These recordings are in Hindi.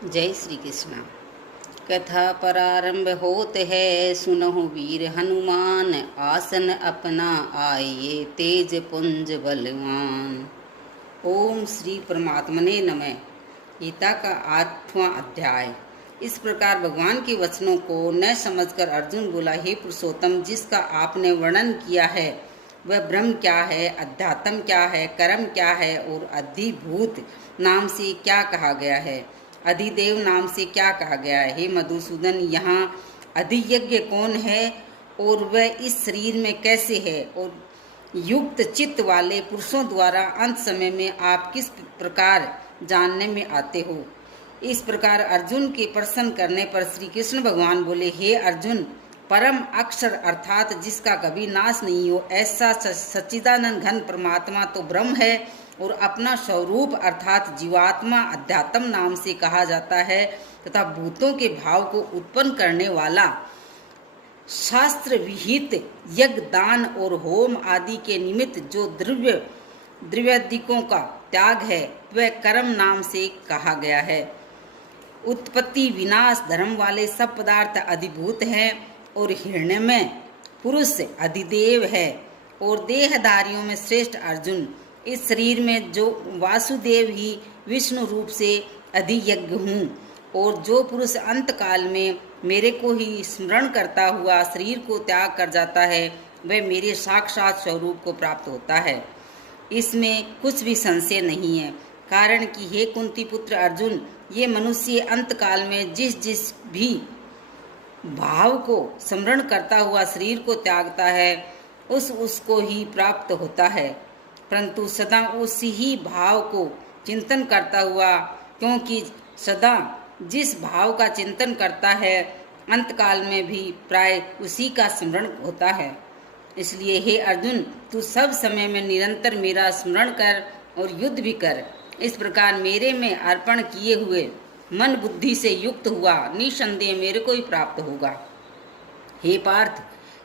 जय श्री कृष्ण। कथा प्रारंभ होत है, सुनहु वीर हनुमान, आसन अपना आइए तेज पुंज बलवान। ओम श्री परमात्मने नमः। गीता का 8वां अध्याय। इस प्रकार भगवान के वचनों को न समझकर अर्जुन बोला, हे पुरुषोत्तम, जिसका आपने वर्णन किया है वह ब्रह्म क्या है, अध्यात्म क्या है, कर्म क्या है और अधिभूत नाम से क्या कहा गया है, अधिदेव नाम से क्या कहा गया है। हे मधुसूदन, यहाँ अधियज्ञ कौन है और वह इस शरीर में कैसे है, और युक्त चित्त वाले पुरुषों द्वारा अंत समय में आप किस प्रकार जानने में आते हो। इस प्रकार अर्जुन के प्रश्न करने पर श्री कृष्ण भगवान बोले, हे अर्जुन, परम अक्षर अर्थात जिसका कभी नाश नहीं हो, ऐसा सच्चिदानंद घन परमात्मा तो ब्रह्म है और अपना स्वरूप अर्थात जीवात्मा अध्यात्म नाम से कहा जाता है, तथा भूतों के भाव को उत्पन्न करने वाला शास्त्र विहित यज्ञ, दान और होम आदि के निमित्त जो द्रव्यादिकों का त्याग है वह कर्म नाम से कहा गया है। उत्पत्ति विनाश धर्म वाले सब पदार्थ अधिभूत हैं और हिरण्यमय पुरुष अधिदेव है। और देहधारियों में श्रेष्ठ अर्जुन, इस शरीर में जो वासुदेव ही विष्णु रूप से अधियज्ञ हूँ, और जो पुरुष अंत काल में मेरे को ही स्मरण करता हुआ शरीर को त्याग कर जाता है वह मेरे साक्षात स्वरूप को प्राप्त होता है। इसमें कुछ भी संशय नहीं है, कारण कि हे कुंती पुत्र अर्जुन, ये मनुष्य अंत काल में जिस भी भाव को स्मरण करता हुआ शरीर को त्यागता है उसको ही प्राप्त होता है, परंतु सदा उसी ही भाव को चिंतन करता हुआ, क्योंकि सदा जिस भाव का चिंतन करता है अंतकाल में भी प्राय उसी का स्मरण होता है। इसलिए हे अर्जुन, तू सब समय में निरंतर मेरा स्मरण कर और युद्ध भी कर। इस प्रकार मेरे में अर्पण किए हुए मन बुद्धि से युक्त हुआ निसंदेह मेरे को ही प्राप्त होगा। हे पार्थ,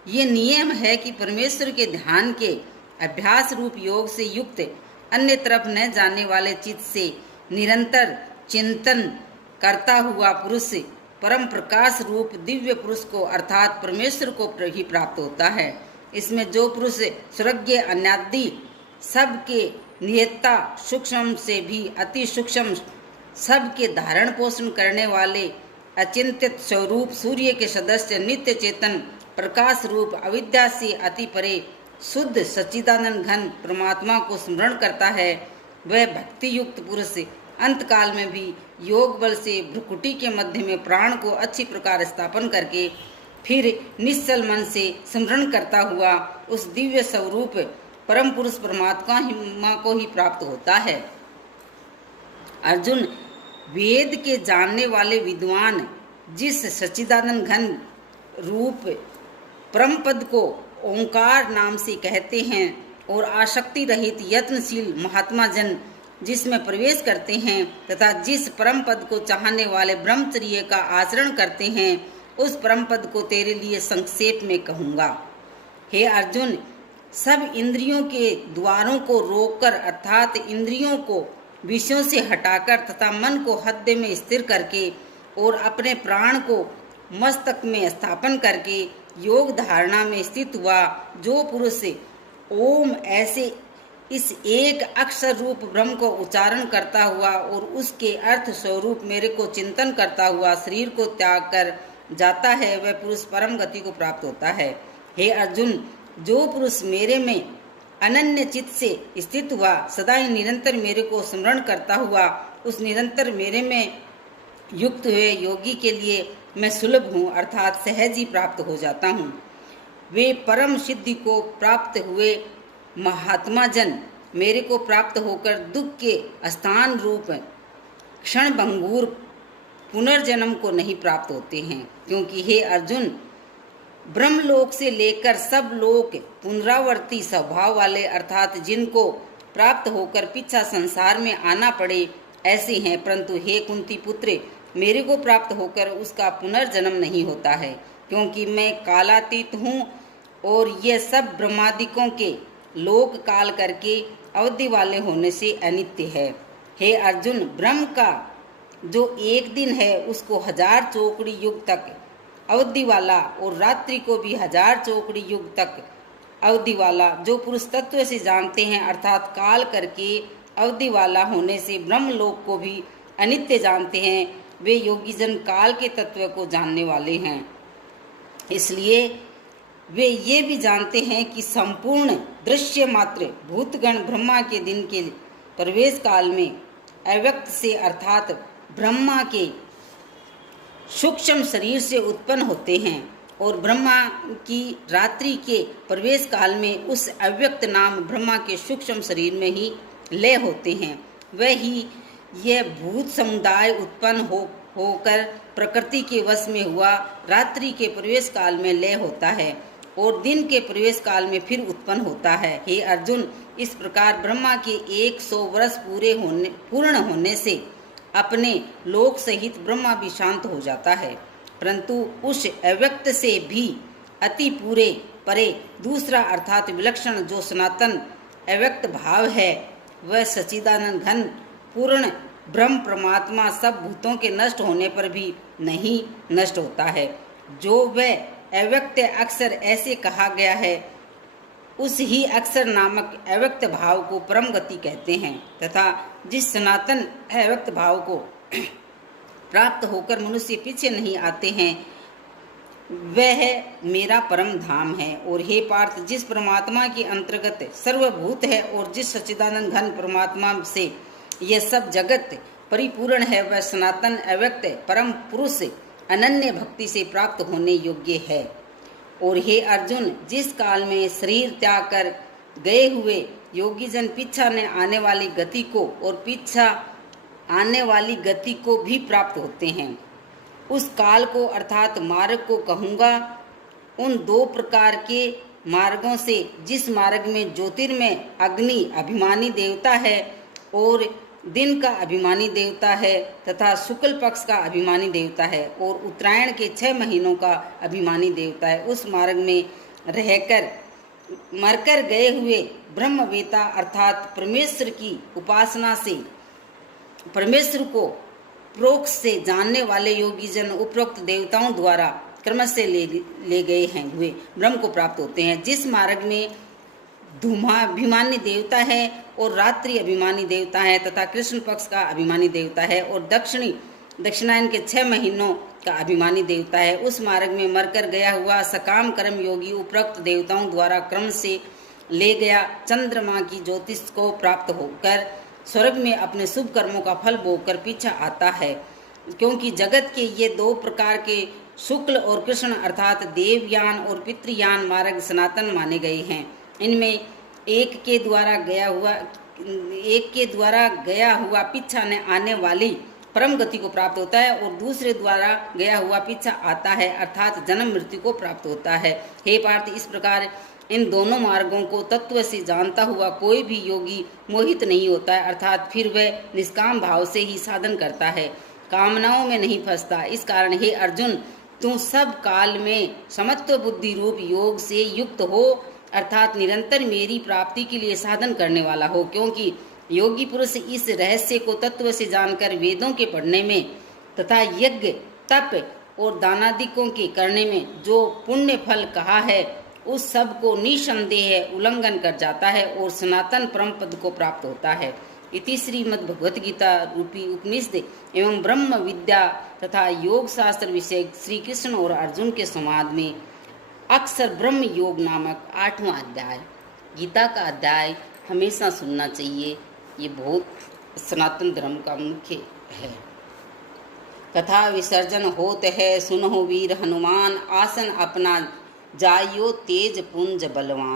ये नियम है कि परमेश्वर के ध्यान के अभ्यास रूप योग से युक्त अन्य तरफ न जाने वाले चित्त से निरंतर चिंतन करता हुआ पुरुष परम प्रकाश रूप दिव्य पुरुष को अर्थात परमेश्वर को ही प्राप्त होता है। इसमें जो पुरुष स्वर्गीय अन्यादि सबके नियता सूक्ष्म से भी अति सूक्ष्म सबके धारण पोषण करने वाले अचिंतित स्वरूप सूर्य के सदस्य नित्य चेतन प्रकाश रूप अविद्या से अति परे शुद्ध सच्चिदानंद घन परमात्मा को स्मरण करता है, वह भक्ति युक्त पुरुष अंत काल में भी योग बल से भ्रुकुटी के मध्य में प्राण को अच्छी प्रकार स्थापन करके फिर निश्चल मन से स्मरण करता हुआ उस दिव्य स्वरूप परम पुरुष परमात्मा को ही प्राप्त होता है। अर्जुन, वेद के जानने वाले विद्वान जिस सच्चिदानंद घन रूप परम पद को ओंकार नाम से कहते हैं और आसक्ति रहित यत्नशील महात्मा जन जिसमें प्रवेश करते हैं तथा जिस परम पद को चाहने वाले ब्रह्मचर्य का आचरण करते हैं, उस परम पद को तेरे लिए संक्षेप में कहूँगा। हे अर्जुन, सब इंद्रियों के द्वारों को रोककर अर्थात इंद्रियों को विषयों से हटाकर तथा मन को हृदय में स्थिर करके और अपने प्राण को मस्तक में स्थापन करके योग धारणा में स्थित हुआ जो पुरुष ओम ऐसे इस एक अक्षर रूप ब्रह्म को उच्चारण करता हुआ और उसके अर्थ स्वरूप मेरे को चिंतन करता हुआ शरीर को त्याग कर जाता है, वह पुरुष परम गति को प्राप्त होता है। हे अर्जुन, जो पुरुष मेरे में अनन्य चित्त से स्थित हुआ सदा ही निरंतर मेरे को स्मरण करता हुआ उस निरंतर मेरे में युक्त हुए योगी के लिए मैं सुलभ हूँ अर्थात सहज ही प्राप्त हो जाता हूँ। वे परम सिद्धि को प्राप्त हुए महात्मा जन मेरे को प्राप्त होकर दुख के स्थान रूप क्षण भंगुर पुनर्जन्म को नहीं प्राप्त होते हैं, क्योंकि हे अर्जुन, ब्रह्मलोक से लेकर सब लोक पुनरावर्ती स्वभाव वाले अर्थात जिनको प्राप्त होकर पीछा संसार में आना पड़े ऐसे हैं, परंतु हे कुंती पुत्र, मेरे को प्राप्त होकर उसका पुनर्जन्म नहीं होता है, क्योंकि मैं कालातीत हूँ और ये सब ब्रह्मादिकों के लोक काल करके अवधि वाले होने से अनित्य है। हे अर्जुन, ब्रह्म का जो एक दिन है उसको 1000 चौकड़ी युग तक अवधि वाला, और रात्रि को भी 1000 चौकड़ी युग तक अवधि वाला, जो पुरुष तत्व से जानते हैं अर्थात काल करके अवधि वाला होने से ब्रह्मलोक को भी अनित्य जानते हैं, वे योगी जन काल के तत्व को जानने वाले हैं। इसलिए वे ये भी जानते हैं कि संपूर्ण दृश्य मात्र भूतगण ब्रह्मा के दिन के प्रवेश काल में अव्यक्त से अर्थात ब्रह्मा के सूक्ष्म शरीर से उत्पन्न होते हैं, और ब्रह्मा की रात्रि के प्रवेश काल में उस अव्यक्त नाम ब्रह्मा के सूक्ष्म शरीर में ही लय होते हैं। वही यह भूत समुदाय उत्पन्न होकर प्रकृति के वश में हुआ रात्रि के प्रवेश काल में लय होता है और दिन के प्रवेश काल में फिर उत्पन्न होता है। हे अर्जुन, इस प्रकार ब्रह्मा के 100 वर्ष पूर्ण होने से अपने लोक सहित ब्रह्मा भी शांत हो जाता है, परंतु उस अव्यक्त से भी अति पूरे परे दूसरा अर्थात विलक्षण जो सनातन अव्यक्त भाव है, वह सच्चिदानंद घन पूर्ण ब्रह्म परमात्मा सब भूतों के नष्ट होने पर भी नहीं नष्ट होता है। जो वह अव्यक्त अक्षर ऐसे कहा गया है, उस ही अक्षर नामक अव्यक्त भाव को परम गति कहते हैं, तथा जिस सनातन अव्यक्त भाव को प्राप्त होकर मनुष्य पीछे नहीं आते हैं, वह मेरा परम धाम है। और हे पार्थ, जिस परमात्मा के अंतर्गत सर्वभूत है और जिस सच्चिदानंद घन परमात्मा से यह सब जगत परिपूर्ण है, वह सनातन अव्यक्त परम पुरुष अनन्य भक्ति से प्राप्त होने योग्य है। और हे अर्जुन, जिस काल में शरीर त्याग कर गए हुए योगी जन पीछा ने आने वाली गति को और पीछा आने वाली गति को भी प्राप्त होते हैं, उस काल को अर्थात मार्ग को कहूँगा। उन 2 प्रकार के मार्गों से जिस मार्ग में ज्योतिर्मय अग्नि अभिमानी देवता है और दिन का अभिमानी देवता है तथा शुक्ल पक्ष का अभिमानी देवता है और उत्तरायण के 6 महीनों का अभिमानी देवता है, उस मार्ग में रहकर मरकर गए हुए ब्रह्मवेता अर्थात परमेश्वर की उपासना से परमेश्वर को प्रोक्त से जानने वाले योगी जन उपरोक्त देवताओं द्वारा क्रम से ले गए हैं हुए ब्रह्म को प्राप्त होते हैं। जिस मार्ग में धूमाभिमानी देवता है और रात्रि अभिमानी देवता है तथा कृष्ण पक्ष का अभिमानी देवता है और दक्षिणायन के 6 महीनों का अभिमानी देवता है, उस मार्ग में मरकर गया हुआ सकाम कर्म योगी उपरोक्त देवताओं द्वारा क्रम से ले गया चंद्रमा की ज्योतिष को प्राप्त होकर स्वर्ग में अपने शुभ कर्मों का फल भोगकर पीछा आता है। क्योंकि जगत के ये 2 प्रकार के शुक्ल और कृष्ण अर्थात देवयान और पितृयान मार्ग सनातन माने गए हैं। इनमें एक के द्वारा गया हुआ पीछा ने आने वाली परम गति को प्राप्त होता है और दूसरे द्वारा गया हुआ पीछा आता है अर्थात जन्म मृत्यु को प्राप्त होता है। हे पार्थ, इस प्रकार इन दोनों मार्गों को तत्व से जानता हुआ कोई भी योगी मोहित नहीं होता है, अर्थात फिर वह निष्काम भाव से ही साधन करता है, कामनाओं में नहीं फंसता। इस कारण हे अर्जुन, तू सब काल में समत्व बुद्धि रूप योग से युक्त हो अर्थात निरंतर मेरी प्राप्ति के लिए साधन करने वाला हो। क्योंकि योगी पुरुष इस रहस्य को तत्व से जानकर वेदों के पढ़ने में तथा यज्ञ तप और दानादिकों के करने में जो पुण्य फल कहा है, उस सब को निसंदेह उल्लंघन कर जाता है और सनातन परम पद को प्राप्त होता है। इति श्रीमद् भगवत गीता रूपी उपनिषद एवं ब्रह्म विद्या तथा योग शास्त्र विषय श्री कृष्ण और अर्जुन के संवाद में अक्षर ब्रह्म योग नामक 8वां अध्याय। गीता का अध्याय हमेशा सुनना चाहिए, ये बहुत सनातन धर्म का मुख्य है। कथा विसर्जन होत है, सुनो वीर हनुमान, आसन अपना जाइयो तेज पुंज बलवान।